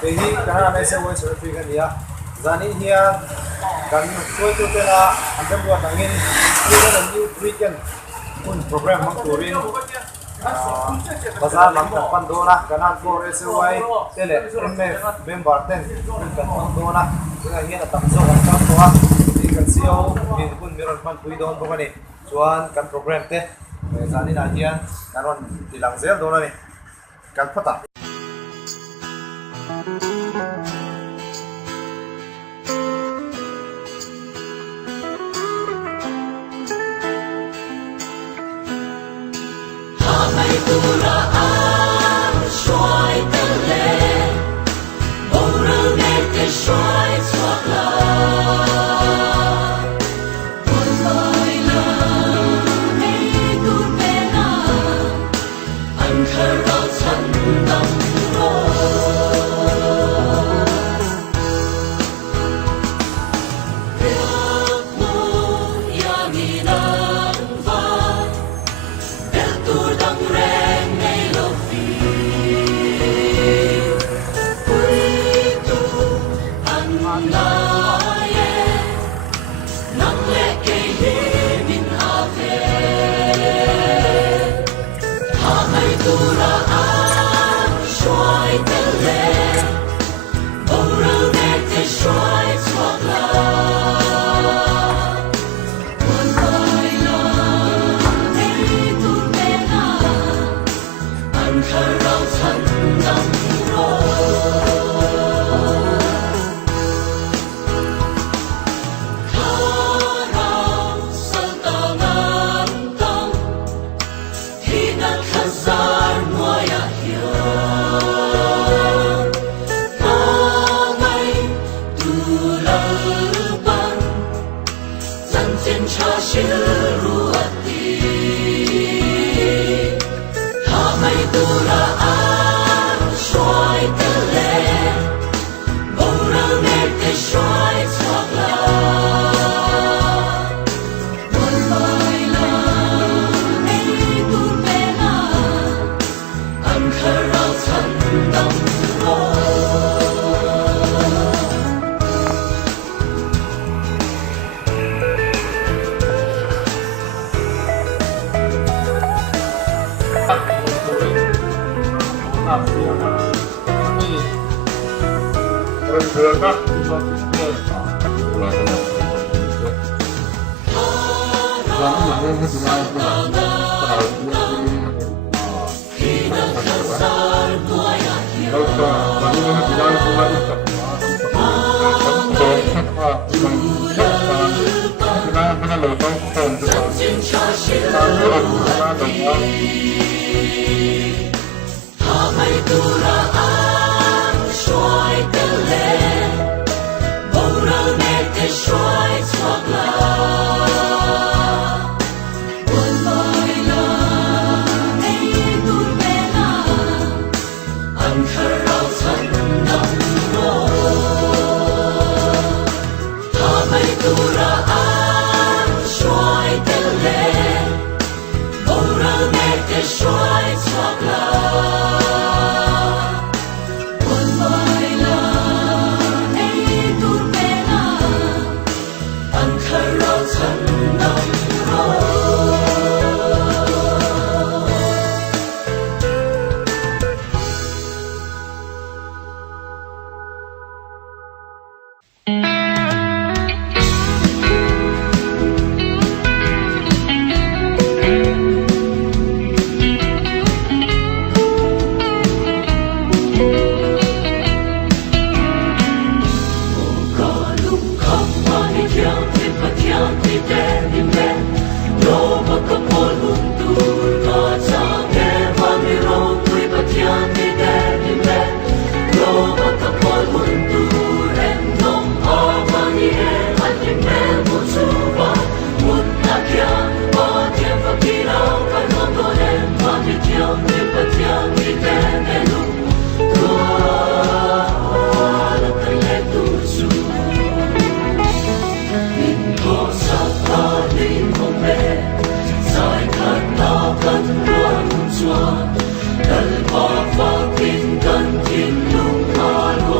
thì hi cái này sẽ quay số phi cái gì à zani hian kan chuối tu te la andam wa tangin hian an new weekend un program mang turin bazar lam kan pan do na kanan ko se wai tele mf member ten kan pan do na cái hian tam zo kan tam to a ti kan sio min kun miron pan pui don bo ni chuan kan program te zani na hian kanon tilang zel do na ni kan phata Hãy subscribe cho kênh Ghiền Mì Gõ để không bỏ lỡ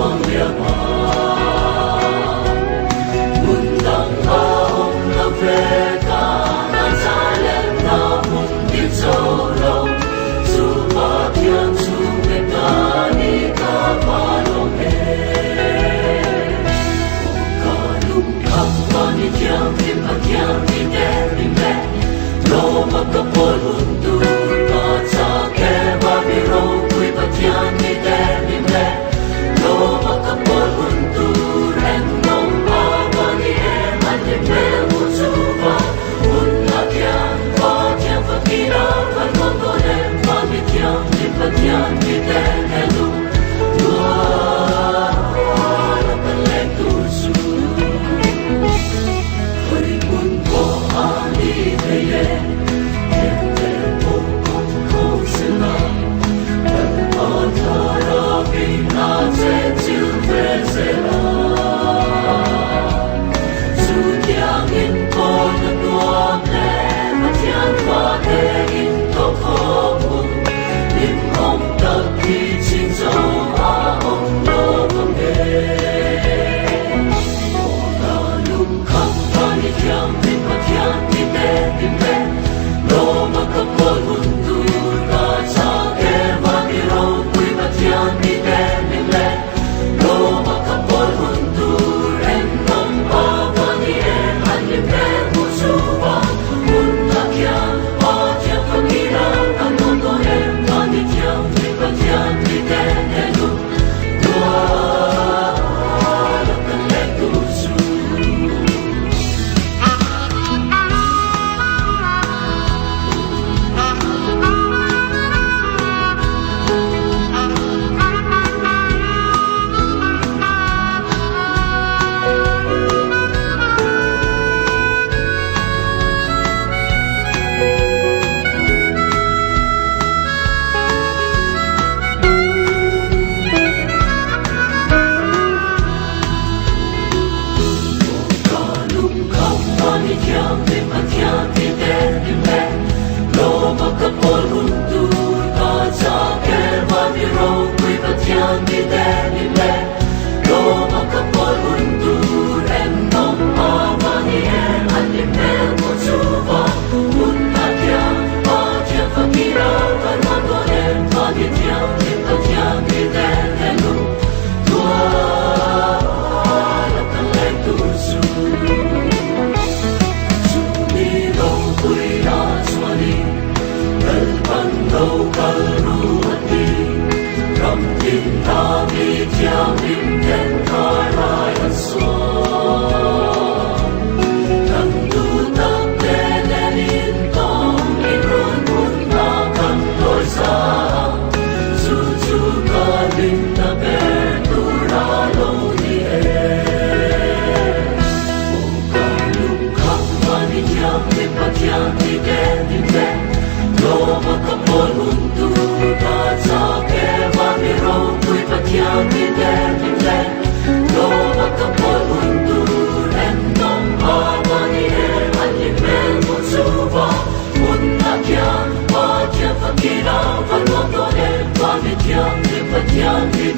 Yang di